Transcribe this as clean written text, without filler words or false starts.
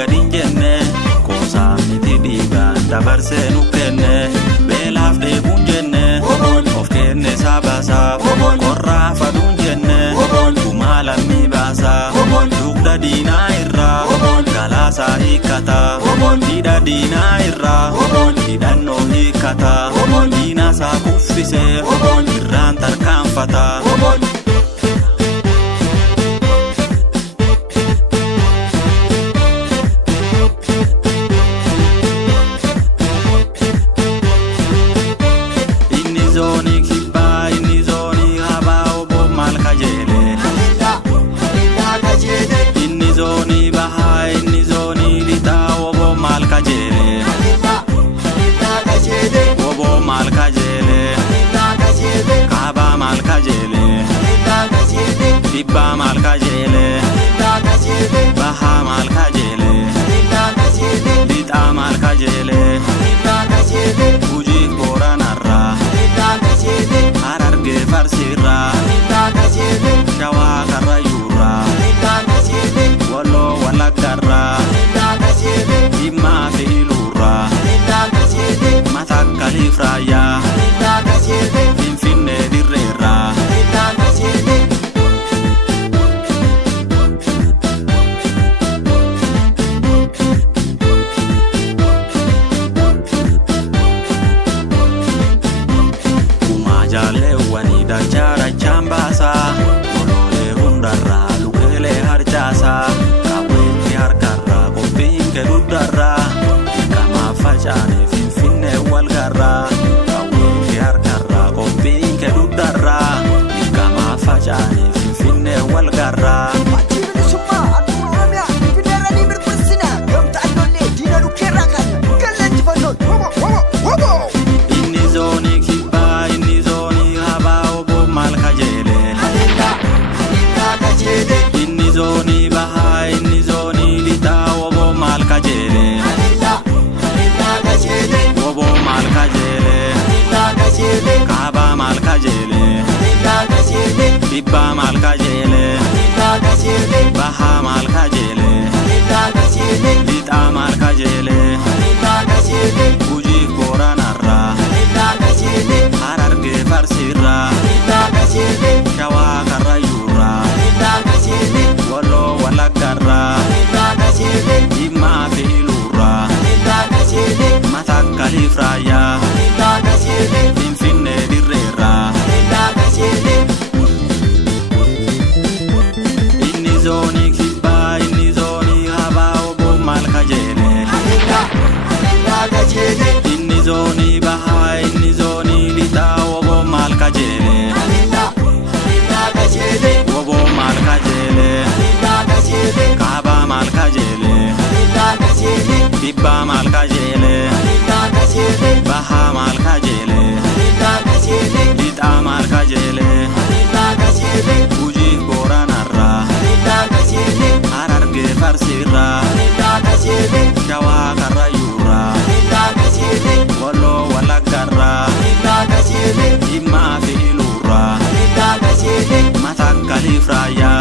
gadin jenne kosa miti diigaan dabarsee nu kenne beelaaf dheebuun jenne of kenne saabaasaa qorraa faduun jenne gumaa lammii baasaa dugda diinaa irraa galaasaa hiikkataa hidha diinaa irraa hidhannoo hiikkataa diinaasaa kuffisee irraan tarkaanfataa. Zoni bahai ni zoni lita wobo mal kajele wobo mal kajele kaba mal kajele dibba mal kajele baha mal kajele lita mal kajele uji koranarra hararge farsirra shawa karayura Wallo walagarra Imma filurra Matakali fraya Finfinne dirrera Kuma jale wani dachara chambasa Molole hundarra lukele harjasa Kaweti harkarra koppiin keduddarra Kama facaane finfinne walgarra Kaweti harkarra koppiin keduddarra Kama facaane finfinne walgarra Inni zooni kibbaa inni zooni habaa obbo maal kajeele Inni zoni baha inni zoni lita wobo mal kajele wobo mal kajele kaba mal kajele dibba mal kajele baha mal kajele lita mal kajele uji koranarra hararge farsirra shawa karayurra Wallo walagarra Imma filurra Matakali fraya Finfinne dirrera Inni zoni kibba inni zoni haba obo mal kajele Inni zoni baha inni zoni lita obo mal kajele wobo mal kajele kaba mal kajele dibba mal kajele baha mal kajele lita mal kajele uji koranarra hararge farsirra shawa karayurra wallo walagarra imma filurra matakali fraya